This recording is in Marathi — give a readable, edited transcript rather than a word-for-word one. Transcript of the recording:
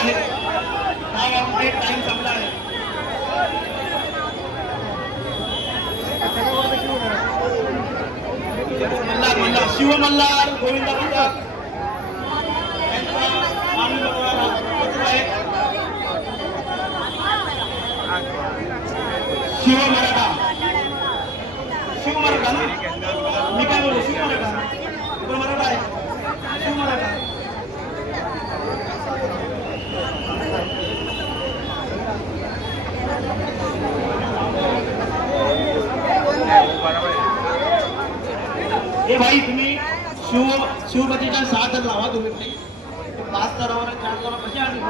आहेत. काय आपले टाइम संपला आहे. मल्हार मल्हार शिव मल्हार गोविंदा मल्हार यांचा मानवी बरोबर आहे. शिव मराठा शिव मराठा ना मी काय बोलू शिव मराठा तो मराठा आहे. शिव मराठा ए भाई तुम्ही शिवपतीच्या 6 तर लावा तुम्ही प्लीज. 5 स्तरावर 4 स्तरावर कशी आली